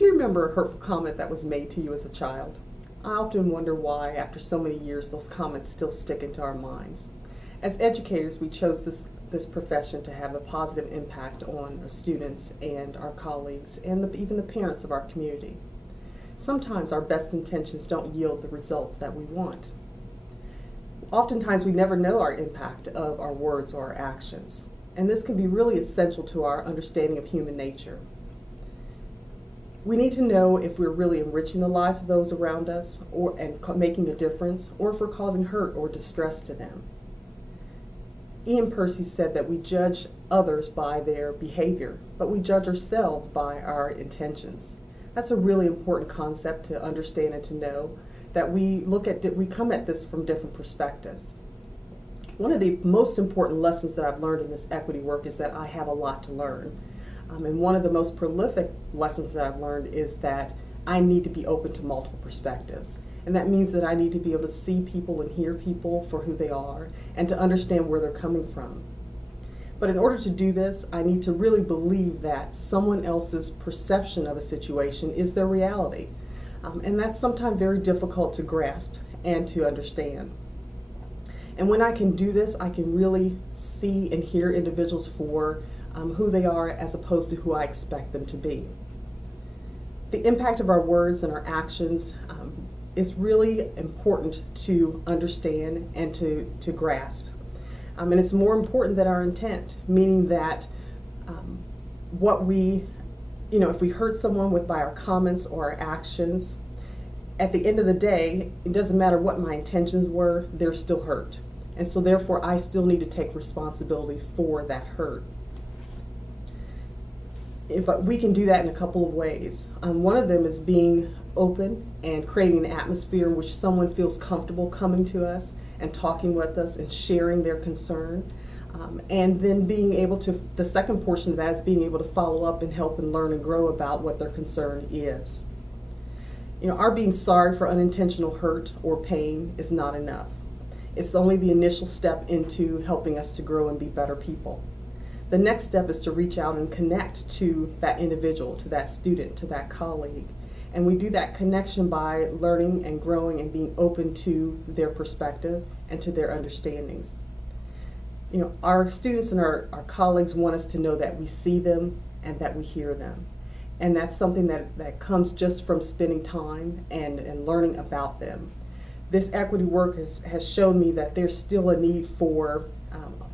Do you remember a hurtful comment that was made to you as a child? I often wonder why, after so many years, those comments still stick into our minds. As educators, we chose this profession to have a positive impact on the students and our colleagues and even the parents of our community. Sometimes our best intentions don't yield the results that we want. Oftentimes we never know our impact of our words or our actions, and this can be really essential to our understanding of human nature. We need to know if we're really enriching the lives of those around us and making a difference, or if we're causing hurt or distress to them. Ian Percy said that we judge others by their behavior, but we judge ourselves by our intentions. That's a really important concept to understand and to know, that we come at this from different perspectives. One of the most important lessons that I've learned in this equity work is that I have a lot to learn. And one of the most prolific lessons that I've learned is that I need to be open to multiple perspectives. And that means that I need to be able to see people and hear people for who they are and to understand where they're coming from. But in order to do this, I need to really believe that someone else's perception of a situation is their reality. And that's sometimes very difficult to grasp and to understand. And when I can do this, I can really see and hear individuals for who they are as opposed to who I expect them to be. The impact of our words and our actions is really important to understand and to grasp. And it's more important than our intent, meaning that if we hurt someone by our comments or our actions, at the end of the day, it doesn't matter what my intentions were, they're still hurt. And so therefore, I still need to take responsibility for that hurt. But we can do that in a couple of ways. One of them is being open and creating an atmosphere in which someone feels comfortable coming to us and talking with us and sharing their concern. And then the second portion of that is being able to follow up and help and learn and grow about what their concern is. Our being sorry for unintentional hurt or pain is not enough. It's only the initial step into helping us to grow and be better people. The next step is to reach out and connect to that individual, to that student, to that colleague. And we do that connection by learning and growing and being open to their perspective and to their understandings. Our students and our colleagues want us to know that we see them and that we hear them. And that's something that comes just from spending time and learning about them. This equity work has shown me that there's still a need for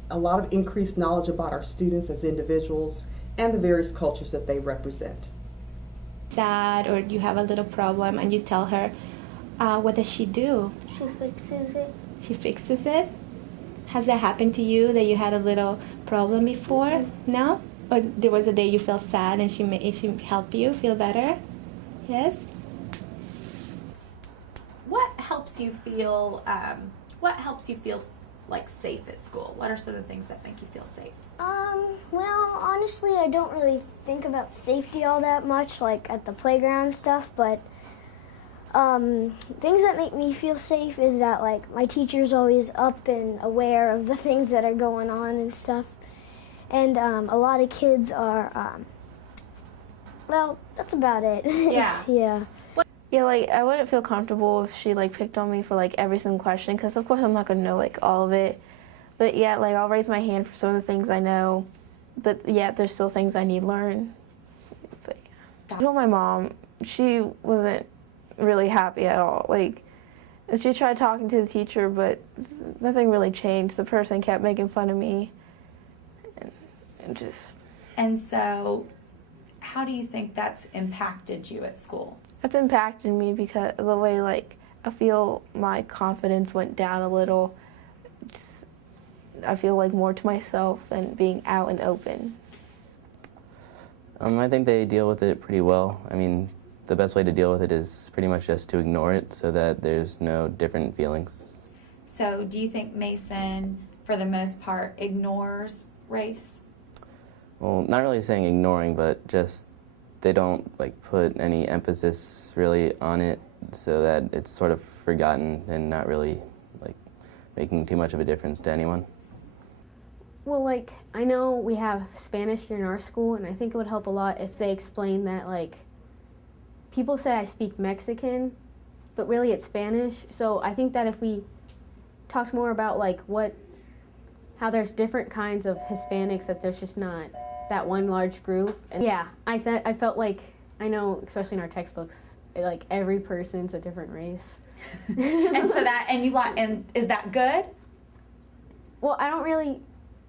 a lot of increased knowledge about our students as individuals and the various cultures that they represent. Sad or you have a little problem and you tell her, what does she do? She fixes it. She fixes it? Has that happened to you, that you had a little problem before? Mm-hmm. No? Or there was a day you felt sad and she helped you feel better? Yes? What helps you feel like safe at school? What are some of the things that make you feel safe? Well, honestly, I don't really think about safety all that much, like at the playground and stuff, but things that make me feel safe is that, like, my teacher's always up and aware of the things that are going on and stuff. And a lot of kids are, well, that's about it. Yeah. Yeah. Yeah, like, I wouldn't feel comfortable if she, like, picked on me for, like, every single question, because, of course, I'm not going to know, like, all of it. But, yeah, like, I'll raise my hand for some of the things I know, but, yeah, there's still things I need to learn. But, yeah. I told my mom, she wasn't really happy at all. Like, she tried talking to the teacher, but nothing really changed. The person kept making fun of me, and just... And so, how do you think that's impacted you at school? It's impacted me because of the way, like, I feel my confidence went down a little. I feel like more to myself than being out and open. I think they deal with it pretty well. I mean, the best way to deal with it is pretty much just to ignore it so that there's no different feelings. So do you think Mason, for the most part, ignores race? Well, not really saying ignoring, but just they don't like put any emphasis really on it so that it's sort of forgotten and not really like making too much of a difference to anyone. Well, like, I know we have Spanish here in our school, and I think it would help a lot if they explain that, like, people say I speak Mexican, but really it's Spanish. So I think that if we talked more about like how there's different kinds of Hispanics, that there's just not that one large group. And yeah, I felt like, I know, especially in our textbooks, like every person's a different race. And so and is that good? Well, I don't really,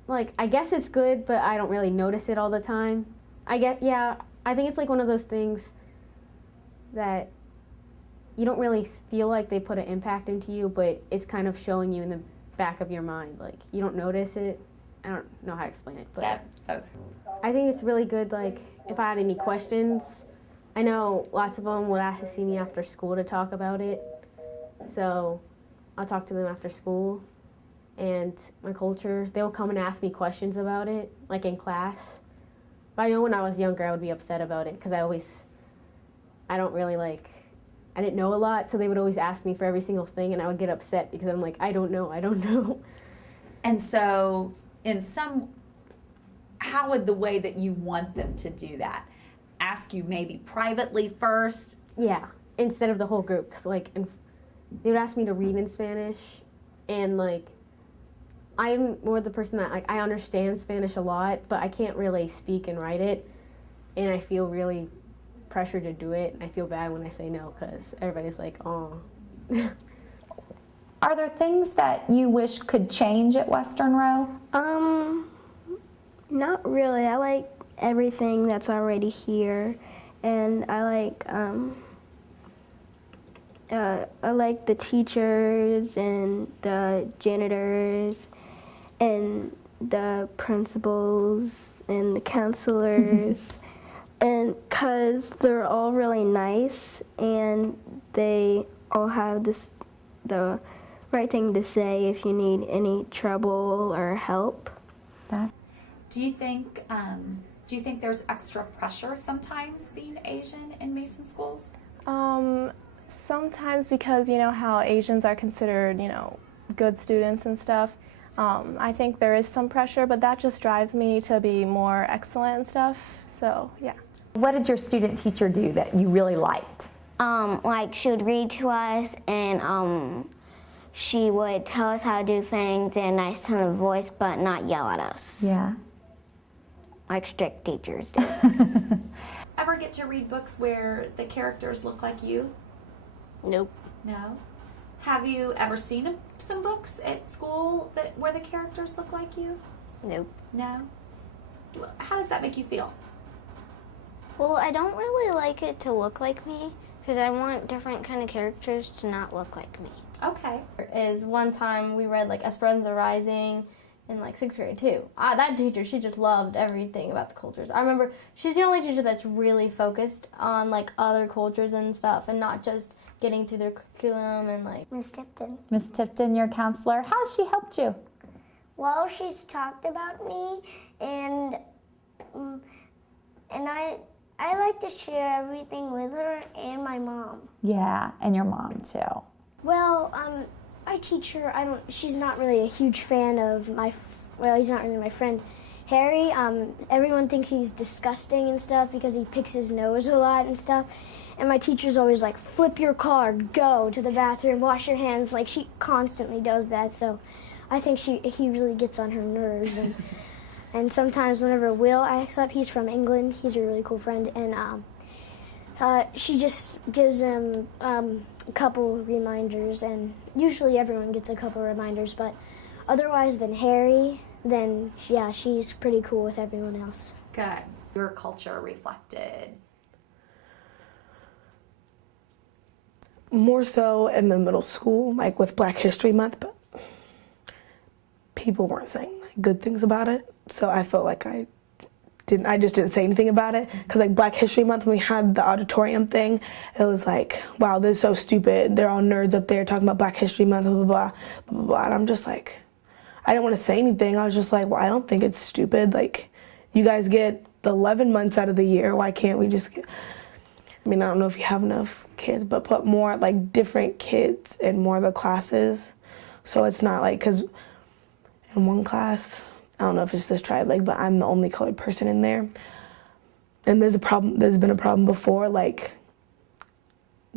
like, I guess it's good, but I don't really notice it all the time. I think it's like one of those things that you don't really feel like they put an impact into you, but it's kind of showing you in the back of your mind. Like, you don't notice it. I don't know how to explain it, but That was I think it's really good, like, if I had any questions, I know lots of them would ask to see me after school to talk about it. So I'll talk to them after school. And my culture, they'll come and ask me questions about it, like in class. But I know when I was younger, I would be upset about it because I didn't know a lot, so they would always ask me for every single thing, and I would get upset because I'm like, I don't know. And so, how would the way that you want them to do that? Ask you maybe privately first? Yeah, instead of the whole group. 'Cause, like, they would ask me to read in Spanish, and like, I'm more the person that, like, I understand Spanish a lot, but I can't really speak and write it, and I feel really pressured to do it, and I feel bad when I say no because everybody's like, oh. Are there things that you wish could change at Western Row? Not really. I like everything that's already here, and I like the teachers and the janitors and the principals and the counselors, and because they're all really nice and they all have the right thing to say if you need any trouble or help. Do you think there's extra pressure sometimes being Asian in Mason schools? Sometimes, because you know how Asians are considered, good students and stuff. I think there is some pressure, but that just drives me to be more excellent and stuff. So yeah. What did your student teacher do that you really liked? Like, she would read to us, and she would tell us how to do things in a nice tone of voice, but not yell at us. Yeah. Like strict teachers do. Ever get to read books where the characters look like you? Nope. No. Have you ever seen some books at school where the characters look like you? Nope. No. How does that make you feel? Well, I don't really like it to look like me, because I want different kind of characters to not look like me. Okay. Is one time we read like Esperanza Rising in like 6th grade too. That teacher, she just loved everything about the cultures. I remember she's the only teacher that's really focused on like other cultures and stuff, and not just getting through their curriculum and like. Miss Tipton. Miss Tipton, your counselor, how has she helped you? Well, she's talked about me, and I like to share everything with her and my mom. Yeah, and your mom too. Well, my teacher, she's not really a huge fan of he's not really my friend, Harry. Everyone thinks he's disgusting and stuff because he picks his nose a lot and stuff. And my teacher's always like, flip your card, go to the bathroom, wash your hands. Like, she constantly does that, so I think he really gets on her nerves. And sometimes whenever except he's from England, he's a really cool friend, and she just gives him a couple reminders, and usually everyone gets a couple reminders, but otherwise than Harry, then yeah, she's pretty cool with everyone else. Good. Your culture reflected. More so in the middle school, like with Black History Month, but people weren't saying like good things about it, so I felt like I just didn't say anything about it, because like Black History Month, when we had the auditorium thing, it was like, wow, this is so stupid. They're all nerds up there talking about Black History Month, blah, blah, blah, blah, blah. And I'm just like, I didn't want to say anything. I was just like, well, I don't think it's stupid. Like, you guys get the 11 months out of the year. Why can't we just get, I mean, I don't know if you have enough kids, but put more, like, different kids in more of the classes. So it's not like, because in one class, I don't know if it's this tribe, like, but I'm the only colored person in there. And there's been a problem before, like,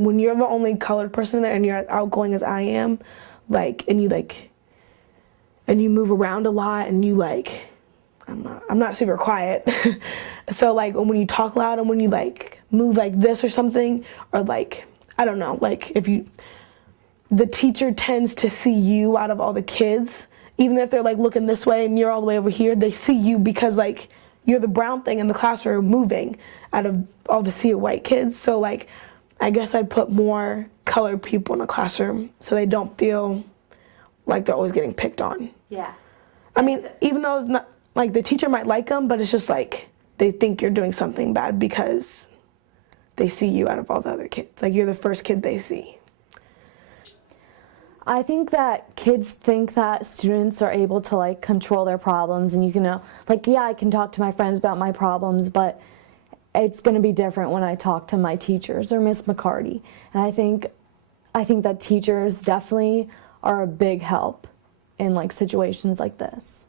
when you're the only colored person there and you're as outgoing as I am, like, and you move around a lot and you like, I'm not super quiet. So like when you talk loud and when you like move like this or something, or like, I don't know, like the teacher tends to see you out of all the kids, even if they're like looking this way and you're all the way over here, they see you because like you're the brown thing in the classroom moving out of all the sea of white kids. So like, I guess I'd put more colored people in a classroom so they don't feel like they're always getting picked on. Yeah. I mean, even though it's not, like the teacher might like them, but it's just like they think you're doing something bad because they see you out of all the other kids. Like you're the first kid they see. I think that kids think that students are able to like control their problems, and you can know, like, yeah, I can talk to my friends about my problems, but it's going to be different when I talk to my teachers or Miss McCarty. And I think that teachers definitely are a big help in like situations like this.